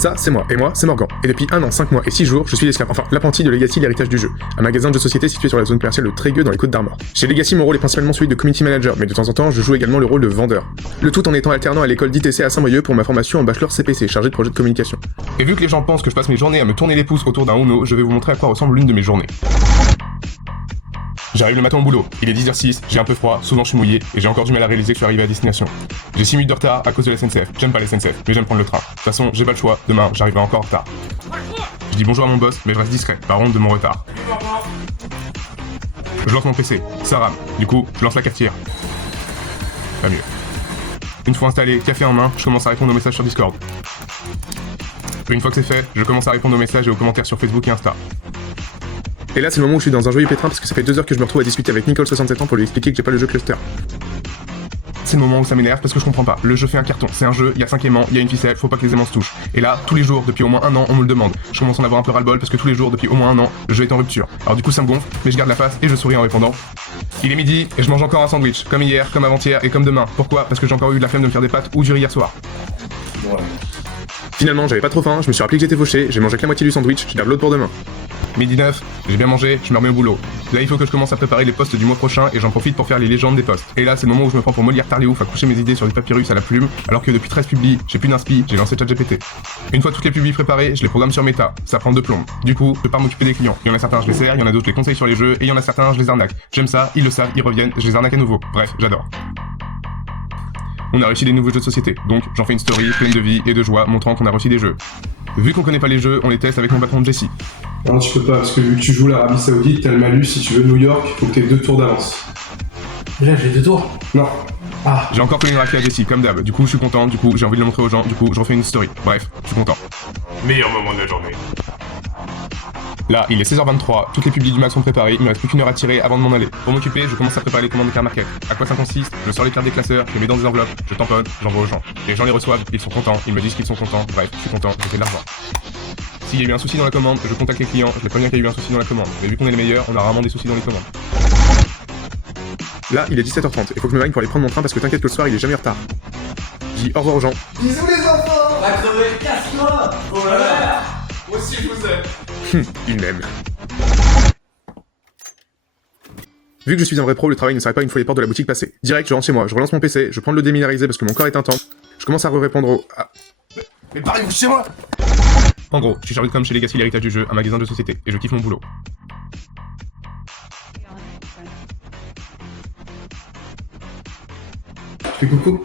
Ça, c'est moi, et moi, c'est Morgan. Et depuis 1 an, 5 mois et 6 jours, je suis l'esclave, enfin l'apprenti de Legacy, l'héritage du jeu, un magasin de jeux de société situé sur la zone commerciale de Trégueux dans les Côtes d'Armor. Chez Legacy, mon rôle est principalement celui de community manager, mais de temps en temps, je joue également le rôle de vendeur. Le tout en étant alternant à l'école d'ITC à Saint-Brieuc pour ma formation en bachelor CPC, chargé de projet de communication. Et vu que les gens pensent que je passe mes journées à me tourner les pouces autour d'un Uno, je vais vous montrer à quoi ressemble l'une de mes journées. J'arrive le matin au boulot, il est 10h06, j'ai un peu froid, souvent je suis mouillé, et j'ai encore du mal à réaliser que je suis arrivé à destination. J'ai 6 minutes de retard à cause de la SNCF, j'aime pas la SNCF, mais j'aime prendre le train. De toute façon, j'ai pas le choix, demain j'arriverai encore en retard. Je dis bonjour à mon boss, mais je reste discret, par honte de mon retard. Je lance mon PC, ça rame, du coup, je lance la cafetière. Pas mieux. Une fois installé, café en main, je commence à répondre aux messages sur Discord. Une fois que c'est fait, je commence à répondre aux messages et aux commentaires sur Facebook et Insta. Et là, c'est le moment où je suis dans un joyeux pétrin parce que ça fait 2 heures que je me retrouve à discuter avec Nicole 67 ans pour lui expliquer que j'ai pas le jeu Cluster. C'est le moment où ça m'énerve parce que je comprends pas. Le jeu fait un carton, c'est un jeu, il y a 5 aimants, il y a une ficelle, faut pas que les aimants se touchent. Et là, tous les jours, depuis au moins 1 an, on me le demande. Je commence à en avoir un peu ras-le-bol parce que tous les jours, depuis au moins 1 an, le jeu est en rupture. Alors du coup, ça me gonfle, mais je garde la face et je souris en répondant. Il est midi et je mange encore un sandwich, comme hier, comme avant-hier et comme demain. Pourquoi ? Parce que j'ai encore eu de la flemme de me faire des pâtes ou du riz hier soir. Finalement, j'avais pas trop faim, je me suis rappelé que j'étais fauché, j'ai mangé que la moitié du sandwich, je garde l'autre pour demain. Midi 9, j'ai bien mangé, je me remets au boulot. Là, il faut que je commence à préparer les posts du mois prochain et j'en profite pour faire les légendes des posts. Et là, c'est le moment où je me prends pour Molière Tarléouf à coucher mes idées sur du papyrus à la plume, alors que depuis 13 publis, j'ai plus d'inspi, j'ai lancé ChatGPT. Une fois toutes les publis préparées, je les programme sur Meta, ça prend 2 plombes. Du coup, je pars m'occuper des clients. Il y en a certains, je les sers, il y en a d'autres, je les conseille sur les jeux, et il y en a certains, je les arnaque. J'aime ça, ils le savent, ils reviennent, je les arnaque à nouveau. Bref, j'adore. On a réussi des nouveaux jeux de société, donc j'en fais une story pleine de vie et de joie montrant qu'on a réussi des jeux. Vu qu'on connaît pas les jeux, on les teste avec mon patron Jesse. Non, tu peux pas, parce que vu que tu joues l'Arabie Saoudite, t'as le malus, si tu veux New York, faut que t'aies 2 tours d'avance. Déjà, j'ai 2 tours. Non. Ah. J'ai encore collé une raclée à Jesse, comme d'hab. Du coup, je suis content, du coup, j'ai envie de le montrer aux gens, du coup, je refais une story. Bref, je suis content. Meilleur moment de la journée. Là, il est 16h23, toutes les publis du mag sont préparées, il me reste plus qu'une heure à tirer avant de m'en aller. Pour m'occuper, je commence à préparer les commandes de car market. À quoi ça consiste ? Je sors les cartes des classeurs, je les mets dans des enveloppes, je tamponne, j'envoie aux gens. Les gens les reçoivent, ils sont contents, ils me disent qu'ils sont contents, bref, je suis content, j'ai fait de l'argent. S'il y a eu un souci dans la commande, je contacte les clients, je les préviens qu'il y a eu un souci dans la commande. Mais vu qu'on est les meilleurs, on a rarement des soucis dans les commandes. Là, il est 17h30, il faut que je me règne pour aller prendre mon train parce que t'inquiète que le soir, il est jamais en retard. Je dis au revoir aux gens. Bisous les enfants. Va crever, casse-toi. Oh là là. Moi aussi je vous aime. Il m'aime. Vu que je suis un vrai pro, le travail ne s'arrête pas une fois les portes de la boutique passées. Direct, je rentre chez moi, je relance mon PC, je prends le déminériser parce que mon corps est intense. Je commence à répondre au... Ah. Mais parlez-vous chez moi. En gros, je suis chargé de com chez Legacy, l'héritage du jeu, un magasin de société, et je kiffe mon boulot. Fais coucou.